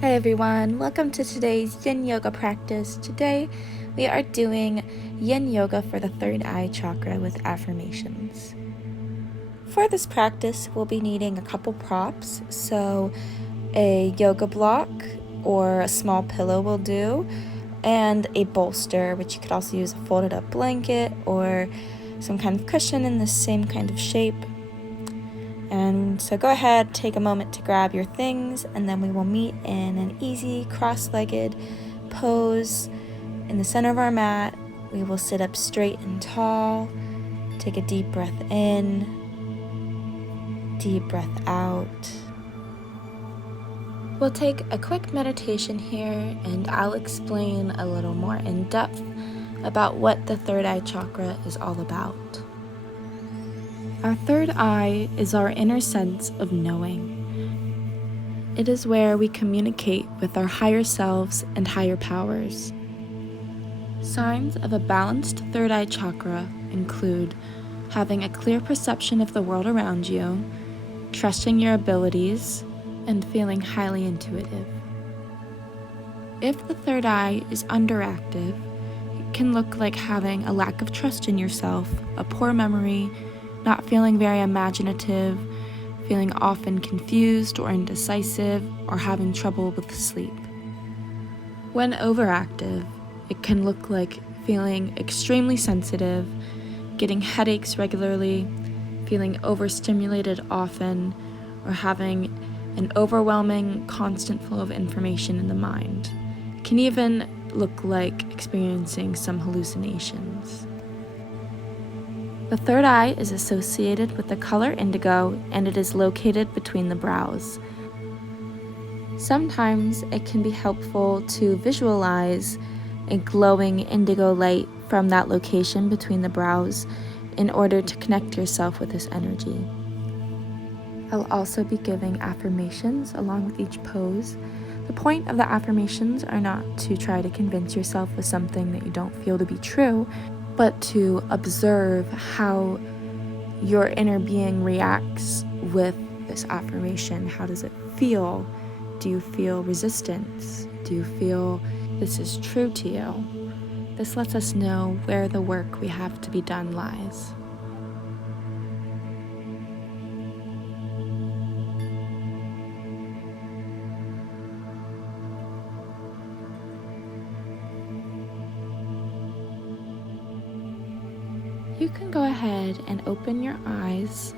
Hi everyone, welcome to today's yin yoga practice. Today we are doing yin yoga for the third eye chakra with affirmations. For this practice, we'll be needing a couple props, so a yoga block or a small pillow will do, and a bolster, which you could also use a folded up blanket or some kind of cushion in the same kind of shape. And so go ahead, take a moment to grab your things, and then we will meet in an easy cross-legged pose in the center of our mat. We will sit up straight and tall. Take a deep breath in, deep breath out. We'll take a quick meditation here, and I'll explain a little more in depth about what the third eye chakra is all about. Our third eye is our inner sense of knowing. It is where we communicate with our higher selves and higher powers. Signs of a balanced third eye chakra include having a clear perception of the world around you, trusting your abilities, and feeling highly intuitive. If the third eye is underactive, it can look like having a lack of trust in yourself, a poor memory, not feeling very imaginative, feeling often confused or indecisive, or having trouble with sleep. When overactive, it can look like feeling extremely sensitive, getting headaches regularly, feeling overstimulated often, or having an overwhelming, constant flow of information in the mind. It can even look like experiencing some hallucinations. The third eye is associated with the color indigo, and it is located between the brows. Sometimes it can be helpful to visualize a glowing indigo light from that location between the brows in order to connect yourself with this energy. I'll also be giving affirmations along with each pose. The point of the affirmations are not to try to convince yourself of something that you don't feel to be true, but to observe how your inner being reacts with this affirmation. How does it feel? Do you feel resistance? Do you feel this is true to you? This lets us know where the work we have to be done lies. You can go ahead and open your eyes,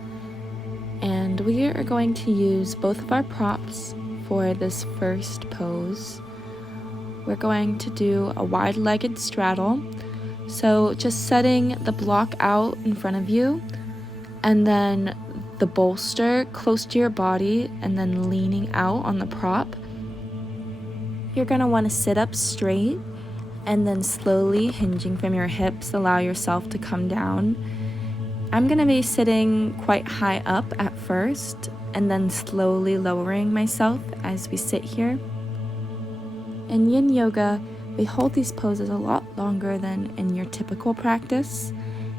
and we are going to use both of our props for this first pose. We're going to do a wide-legged straddle, so just setting the block out in front of you, and then the bolster close to your body, and then leaning out on the prop. You're going to want to sit up straight, and then slowly hinging from your hips, allow yourself to come down. I'm going to be sitting quite high up at first, and then slowly lowering myself as we sit here. In yin yoga, we hold these poses a lot longer than in your typical practice,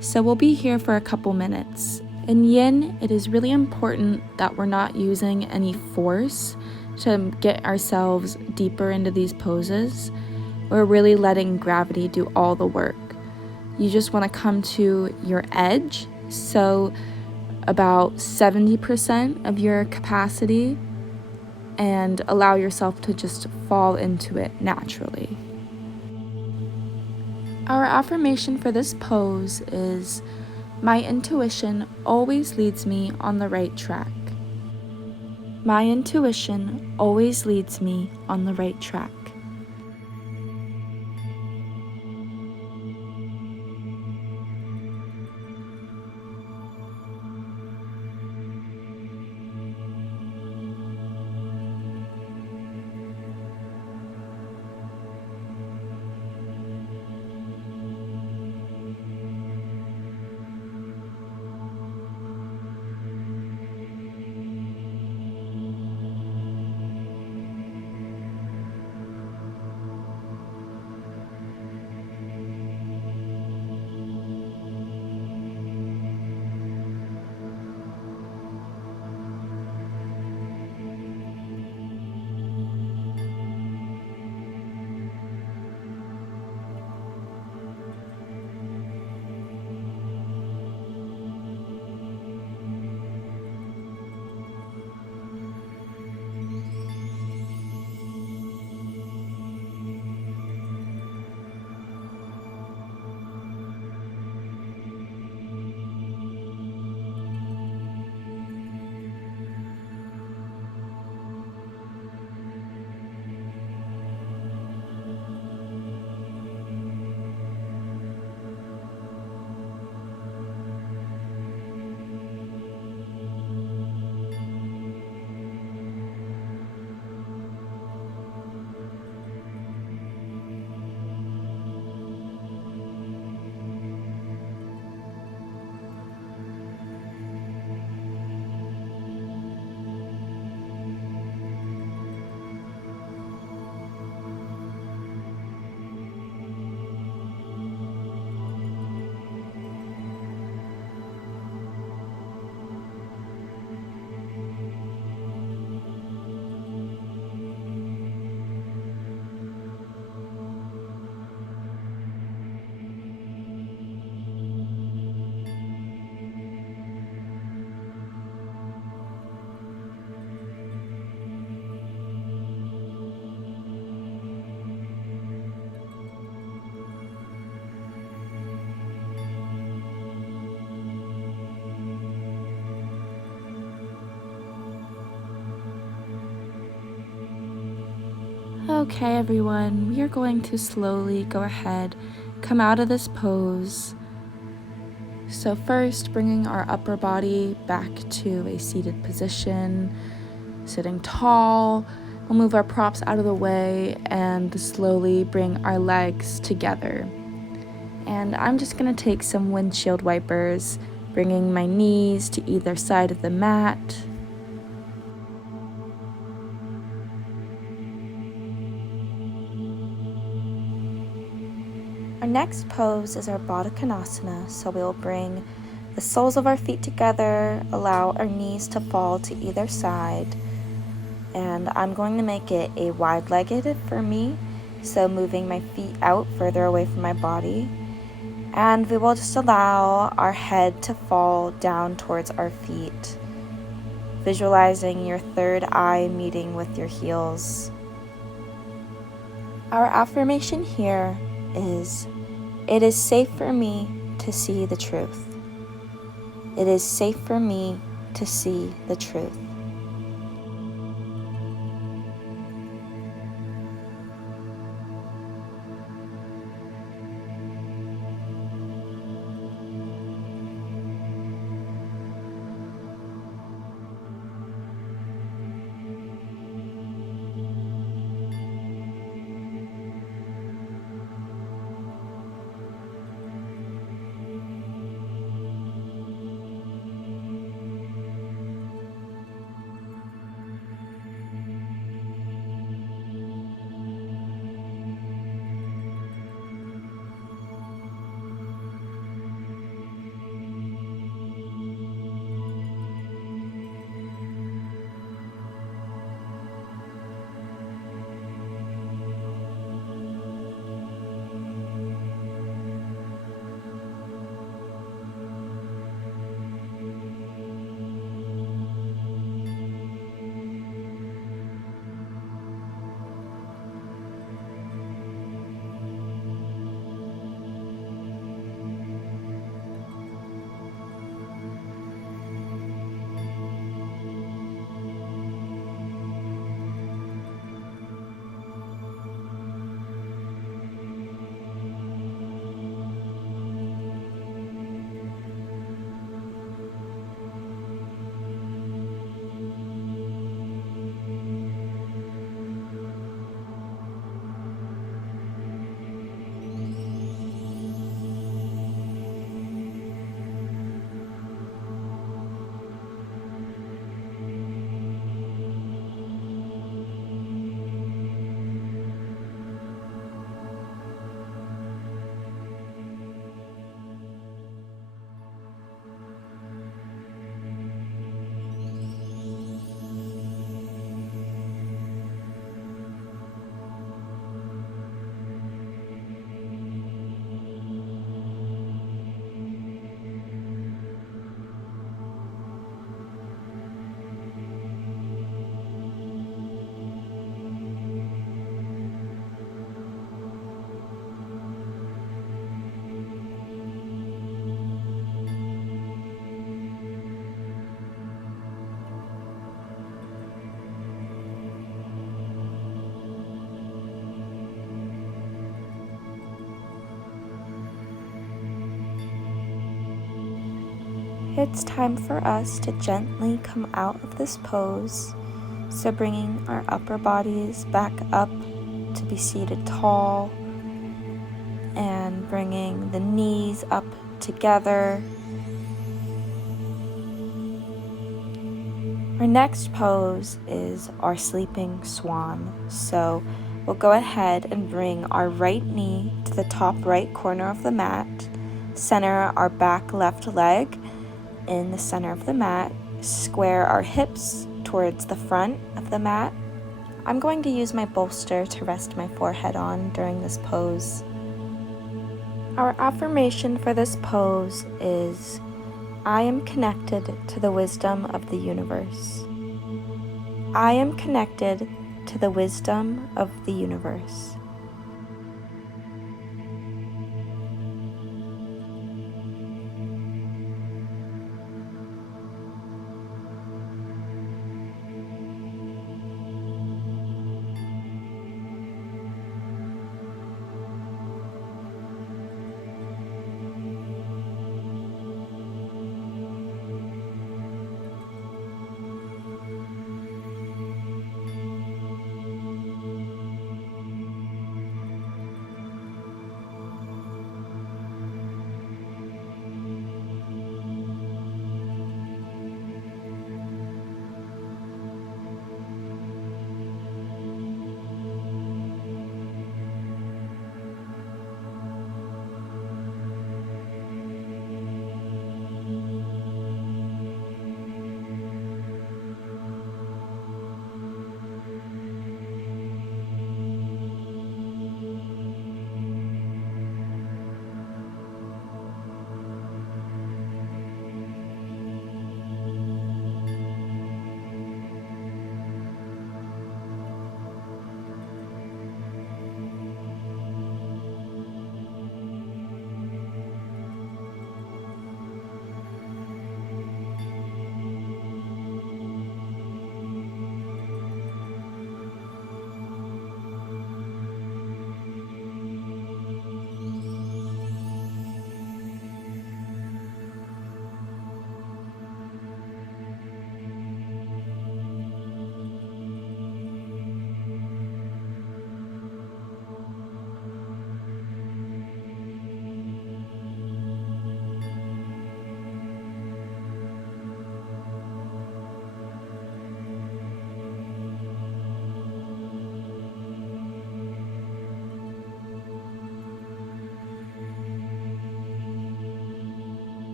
so we'll be here for a couple minutes. In yin, it is really important that we're not using any force to get ourselves deeper into these poses. We're really letting gravity do all the work. You just want to come to your edge, so about 70% of your capacity, and allow yourself to just fall into it naturally. Our affirmation for this pose is, "My intuition always leads me on the right track." My intuition always leads me on the right track. Okay, everyone, we are going to slowly go ahead, come out of this pose. So first, bringing our upper body back to a seated position, sitting tall. We'll move our props out of the way and slowly bring our legs together. And I'm just going to take some windshield wipers, bringing my knees to either side of the mat. Our next pose is our Baddha Konasana, so we'll bring the soles of our feet together, allow our knees to fall to either side, and I'm going to make it a wide-legged for me, so moving my feet out further away from my body, and we will just allow our head to fall down towards our feet, visualizing your third eye meeting with your heels. Our affirmation here is, "It is safe for me to see the truth. It is safe for me to see the truth." It's time for us to gently come out of this pose. So bringing our upper bodies back up to be seated tall and bringing the knees up together. Our next pose is our sleeping swan. So we'll go ahead and bring our right knee to the top right corner of the mat, center our back left leg in the center of the mat, square our hips towards the front of the mat. I'm going to use my bolster to rest my forehead on during this pose. Our affirmation for this pose is, "I am connected to the wisdom of the universe." I am connected to the wisdom of the universe.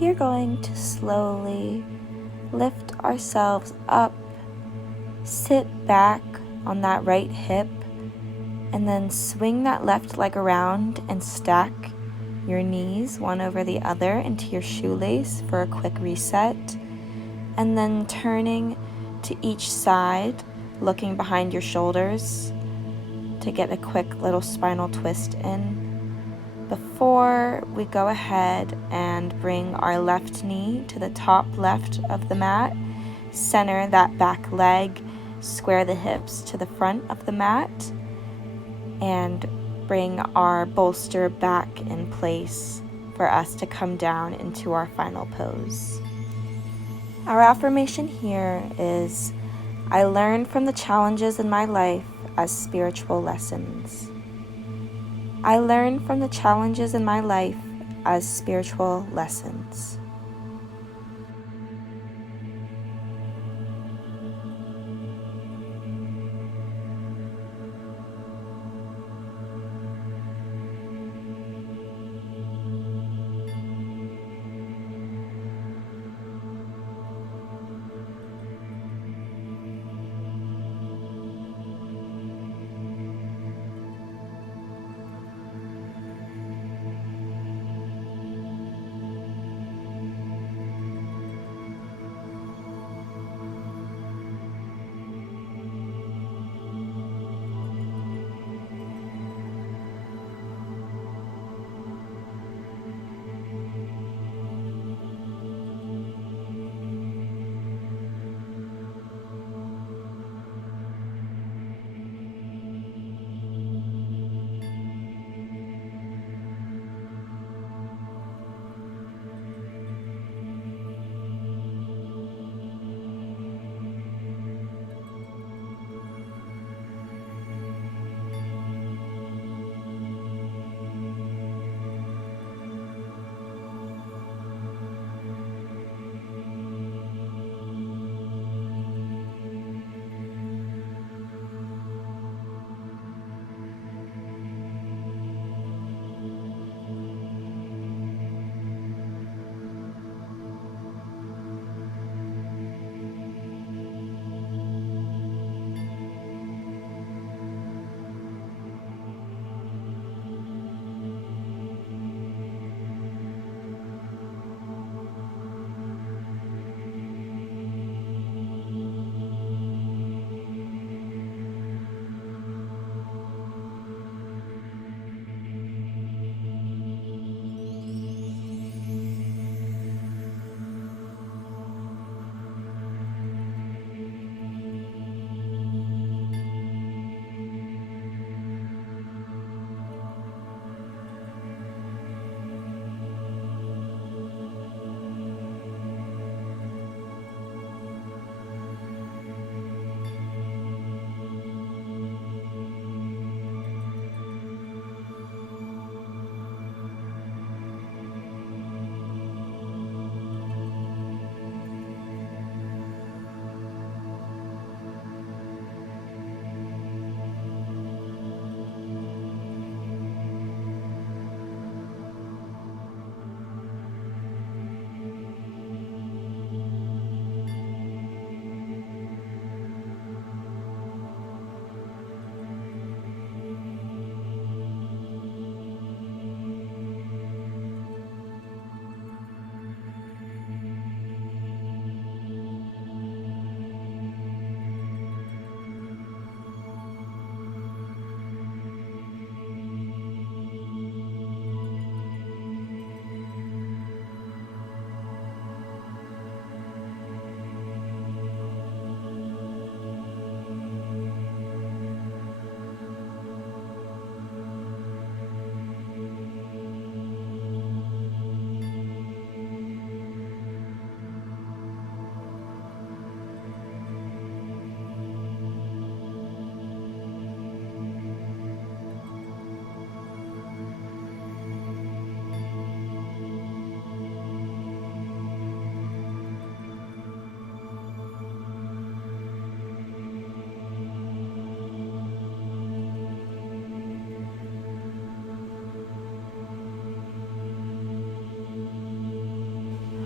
we are going to slowly lift ourselves up, sit back on that right hip, and then swing that left leg around and stack your knees one over the other into your shoelace for a quick reset. And then turning to each side, looking behind your shoulders to get a quick little spinal twist in. Before we go ahead and bring our left knee to the top left of the mat, center that back leg, square the hips to the front of the mat, and bring our bolster back in place for us to come down into our final pose. Our affirmation here is, I learn from the challenges in my life as spiritual lessons. I learn from the challenges in my life as spiritual lessons.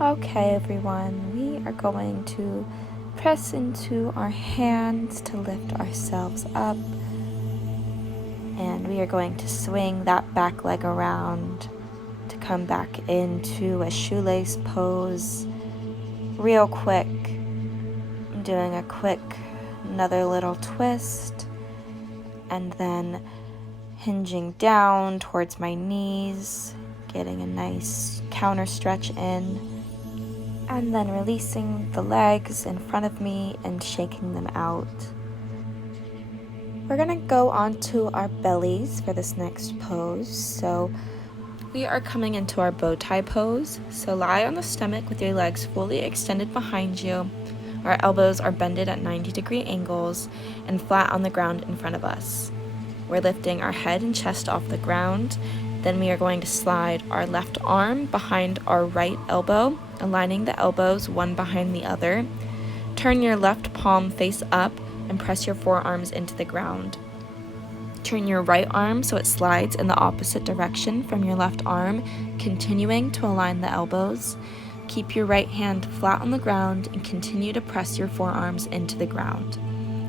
Okay, everyone, we are going to press into our hands to lift ourselves up, and we are going to swing that back leg around to come back into a shoelace pose real quick. I'm doing a quick another little twist, and then hinging down towards my knees, getting a nice counter stretch in, and then releasing the legs in front of me and shaking them out. We're gonna go onto our bellies for this next pose. So we are coming into our bow tie pose. So lie on the stomach with your legs fully extended behind you. Our elbows are bended at 90-degree angles and flat on the ground in front of us. We're lifting our head and chest off the ground. Then we are going to slide our left arm behind our right elbow, aligning the elbows one behind the other. Turn your left palm face up and press your forearms into the ground. Turn your right arm so it slides in the opposite direction from your left arm, continuing to align the elbows. Keep your right hand flat on the ground and continue to press your forearms into the ground.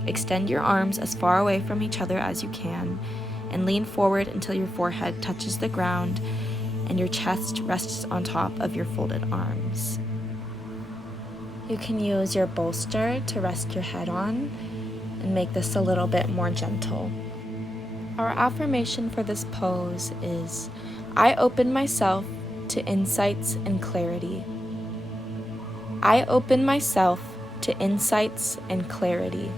Extend your arms as far away from each other as you can, and lean forward until your forehead touches the ground and your chest rests on top of your folded arms. You can use your bolster to rest your head on and make this a little bit more gentle. Our affirmation for this pose is, I open myself to insights and clarity. I open myself to insights and clarity.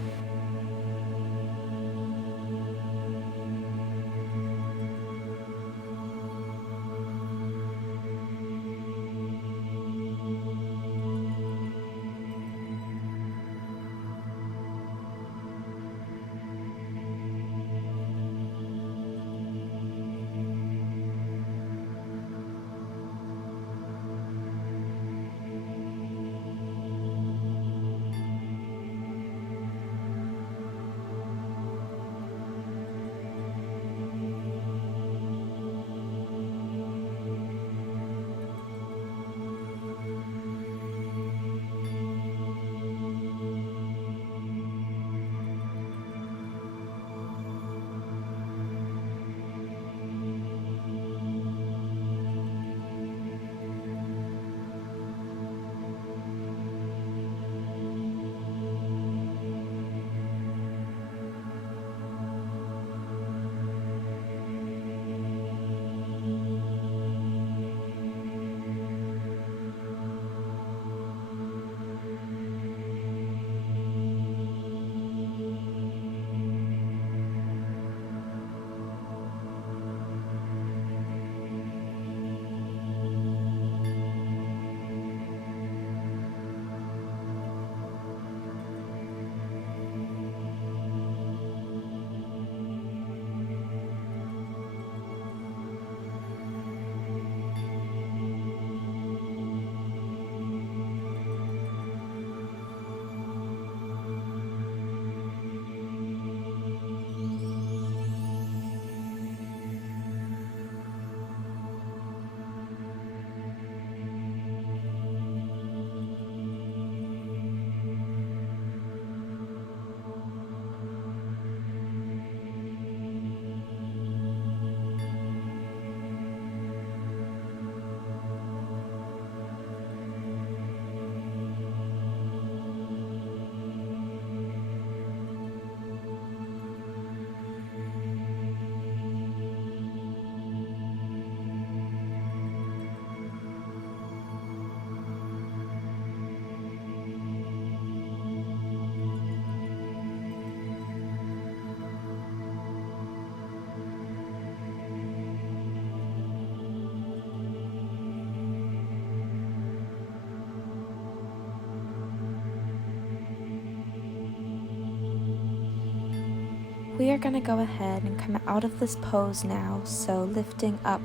We are going to go ahead and come out of this pose now, so lifting up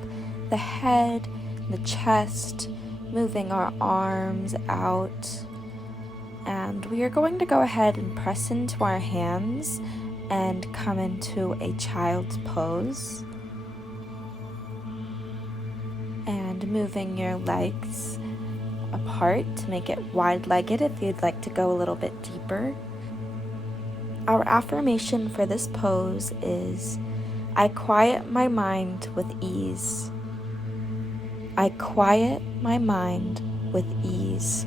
the head, the chest, moving our arms out, and we are going to go ahead and press into our hands and come into a child's pose, and moving your legs apart to make it wide-legged if you'd like to go a little bit deeper. Our affirmation for this pose is, I quiet my mind with ease. I quiet my mind with ease.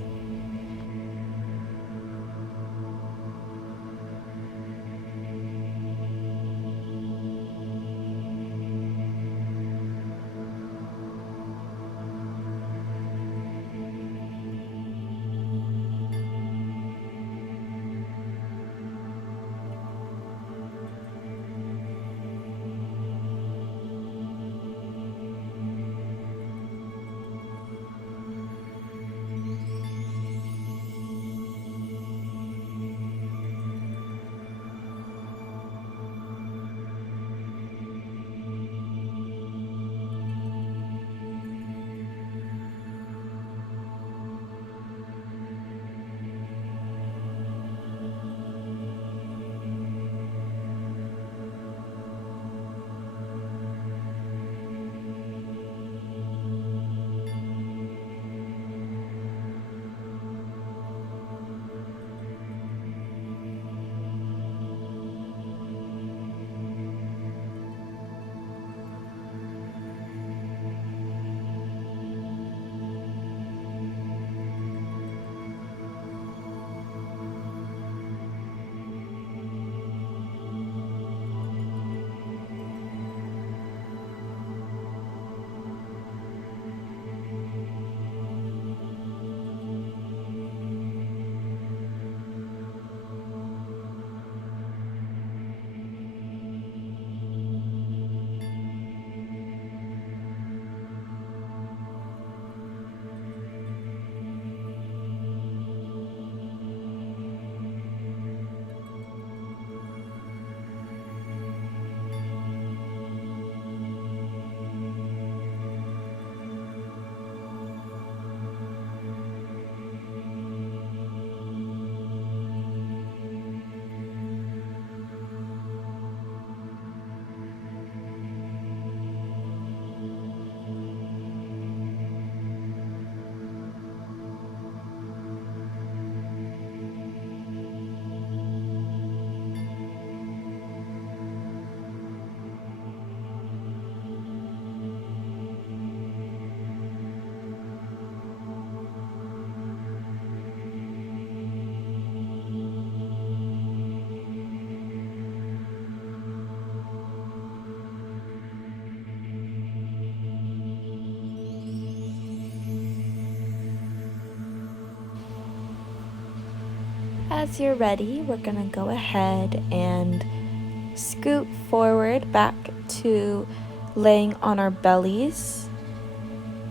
As you're ready, we're going to go ahead and scoot forward back to laying on our bellies.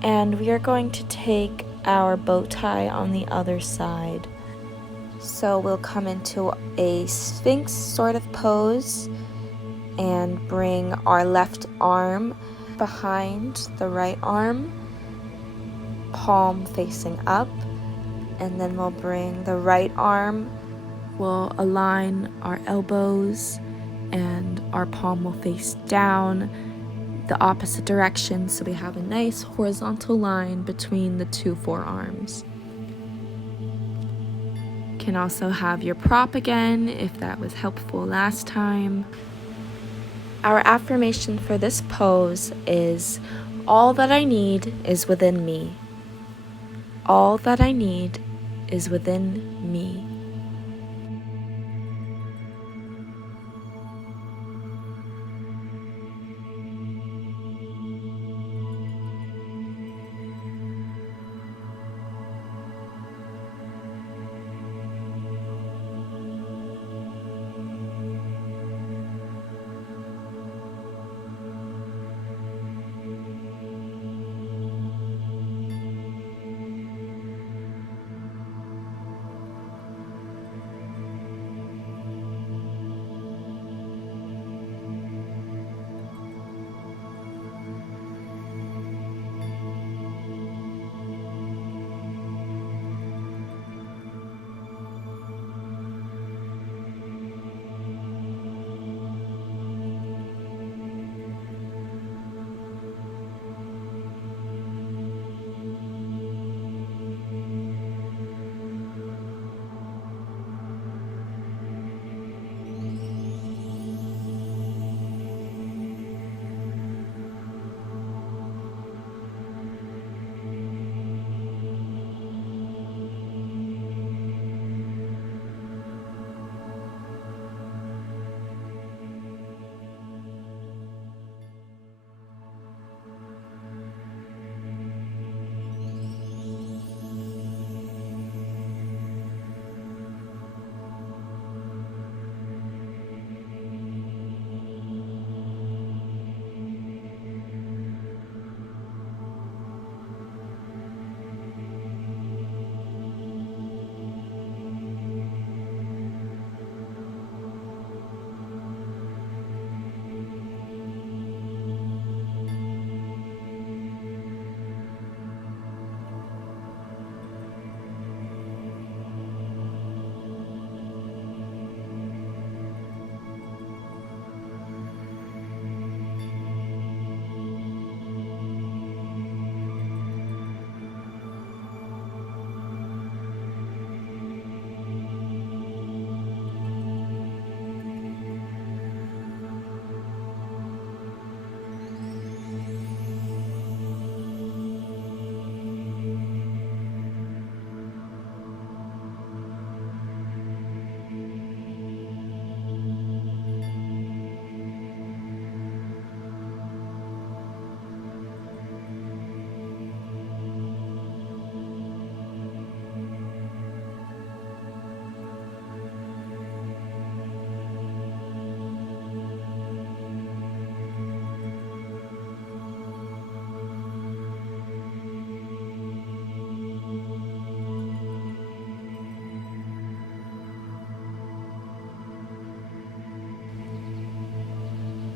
And we are going to take our bow tie on the other side. So we'll come into a Sphinx sort of pose and bring our left arm behind the right arm, palm facing up. And then we'll bring the right arm, we'll align our elbows, and our palm will face down the opposite direction, so we have a nice horizontal line between the two forearms. You can also have your prop again if that was helpful last time. Our affirmation for this pose is, all that I need is within me. All that I need is within me.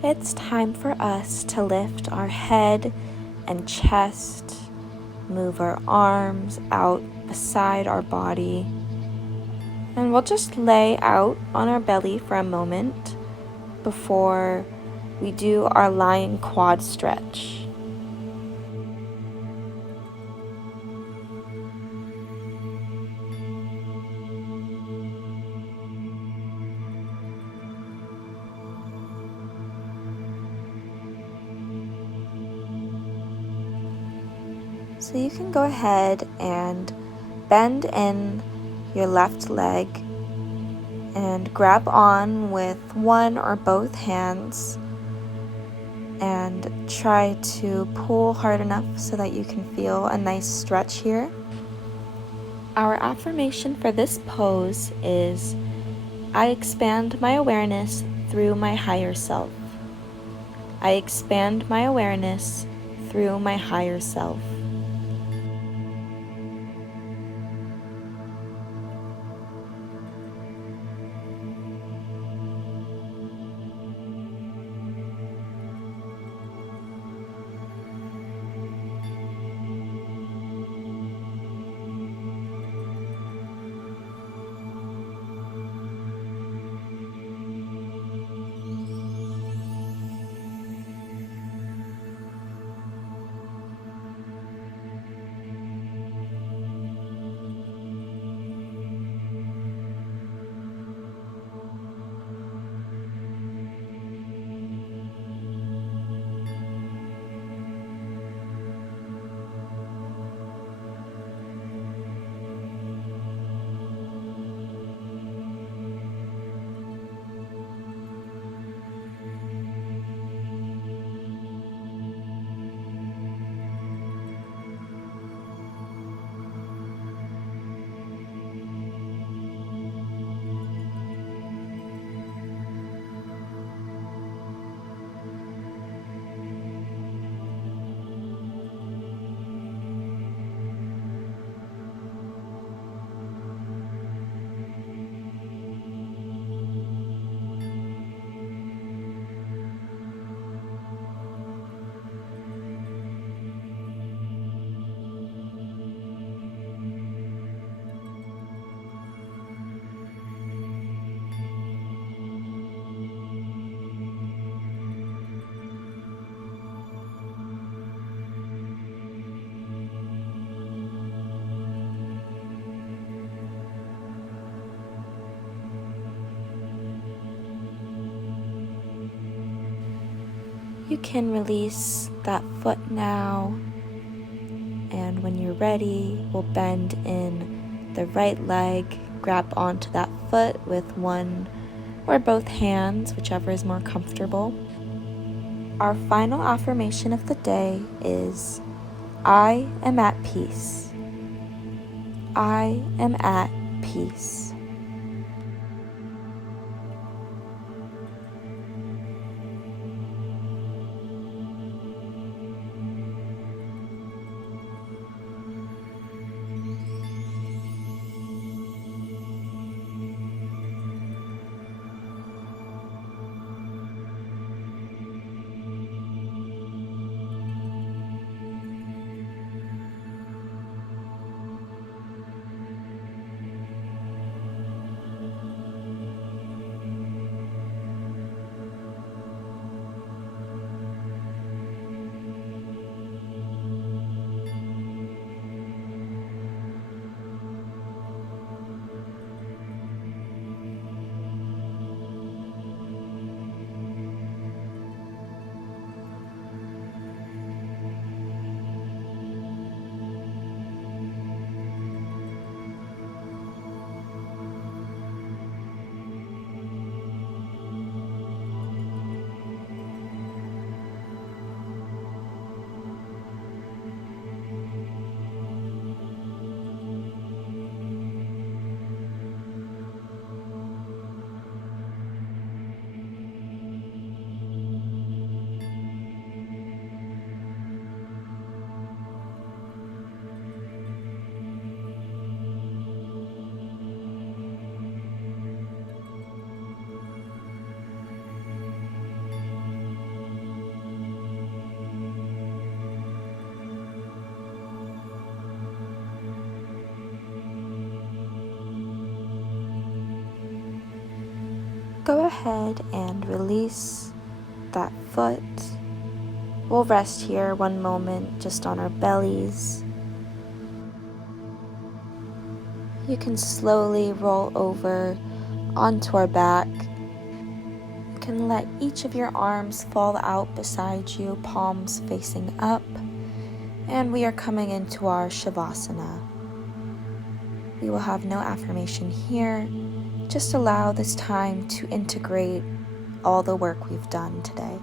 It's time for us to lift our head and chest, move our arms out beside our body, and we'll just lay out on our belly for a moment before we do our lying quad stretch. So you can go ahead and bend in your left leg and grab on with one or both hands and try to pull hard enough so that you can feel a nice stretch here. Our affirmation for this pose is, I expand my awareness through my higher self. I expand my awareness through my higher self. You can release that foot now, and when you're ready, we'll bend in the right leg, grab onto that foot with one or both hands, whichever is more comfortable. Our final affirmation of the day is, I am at peace. I am at peace. Go ahead and release that foot. We'll rest here one moment just on our bellies. You can slowly roll over onto our back. You can let each of your arms fall out beside you, palms facing up. And we are coming into our Shavasana. We will have no affirmation here. Just allow this time to integrate all the work we've done today.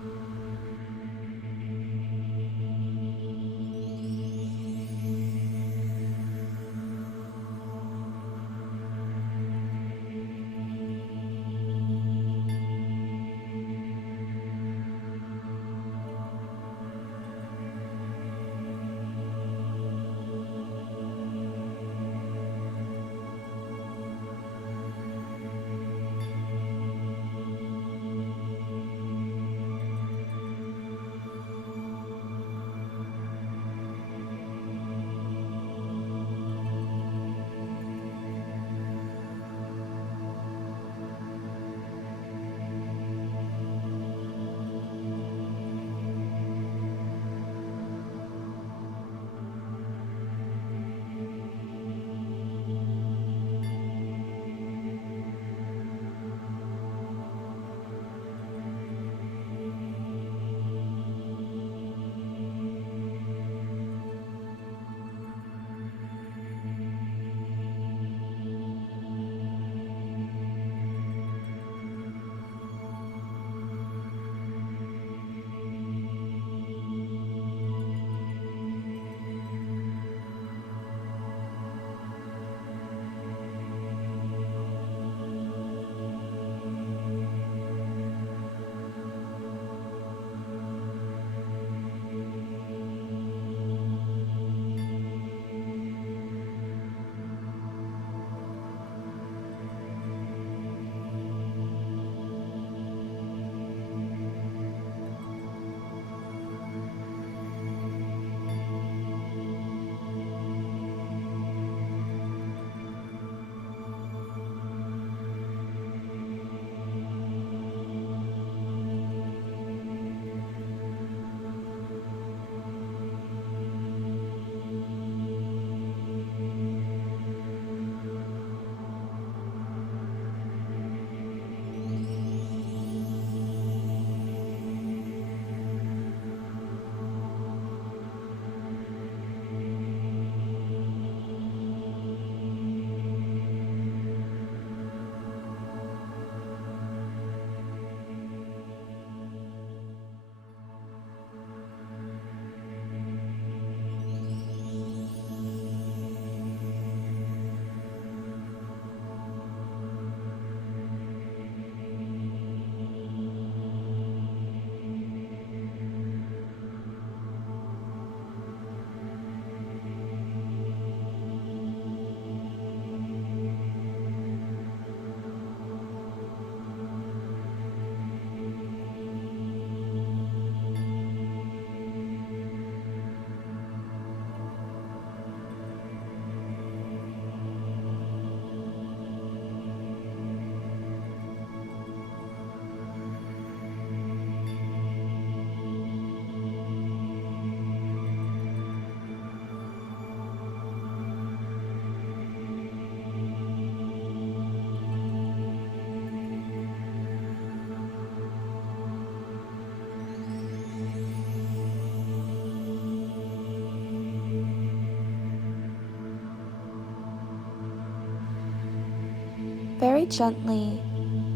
Very gently,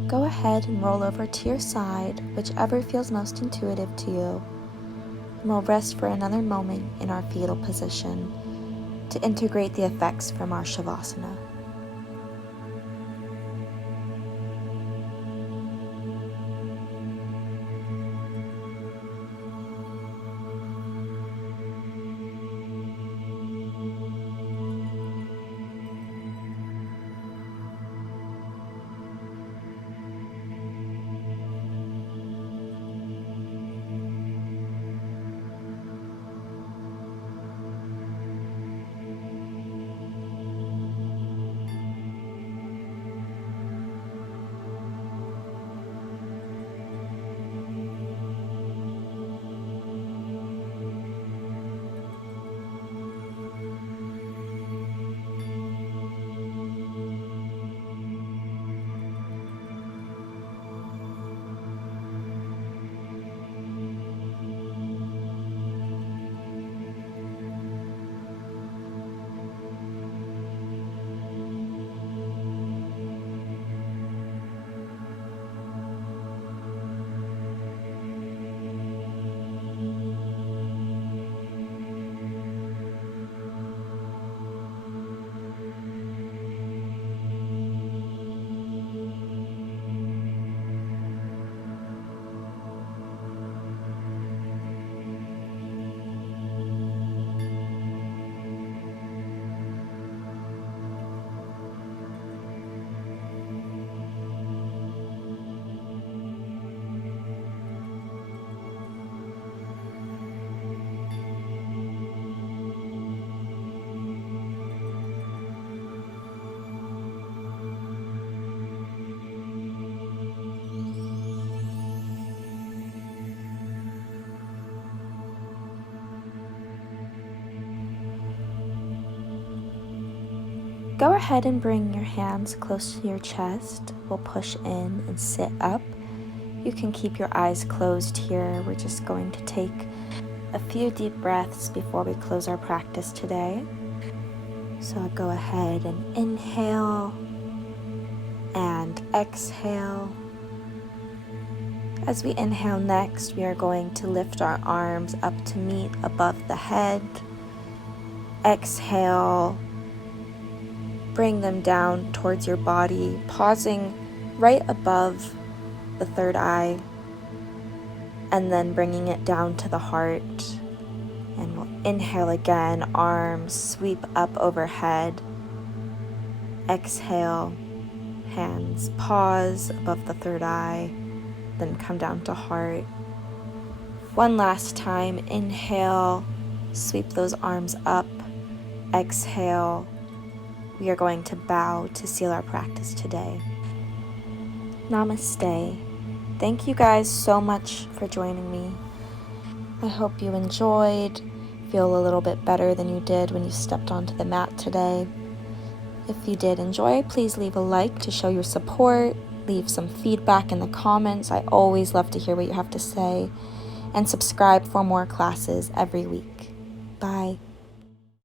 go ahead and roll over to your side, whichever feels most intuitive to you. And we'll rest for another moment in our fetal position to integrate the effects from our Shavasana. Go ahead and bring your hands close to your chest. We'll push in and sit up. You can keep your eyes closed here. We're just going to take a few deep breaths before we close our practice today. So I'll go ahead and inhale and exhale. As we inhale next, we are going to lift our arms up to meet above the head. Exhale, bring them down towards your body, pausing right above the third eye, and then bringing it down to the heart. And we'll inhale again, arms sweep up overhead. Exhale, hands pause above the third eye, then come down to heart. One last time, inhale, sweep those arms up. Exhale, we are going to bow to seal our practice today. Namaste. Thank you guys so much for joining me. I hope you enjoyed, feel a little bit better than you did when you stepped onto the mat today. If you did enjoy, please leave a like to show your support, leave some feedback in the comments. I always love to hear what you have to say, and subscribe for more classes every week. Bye.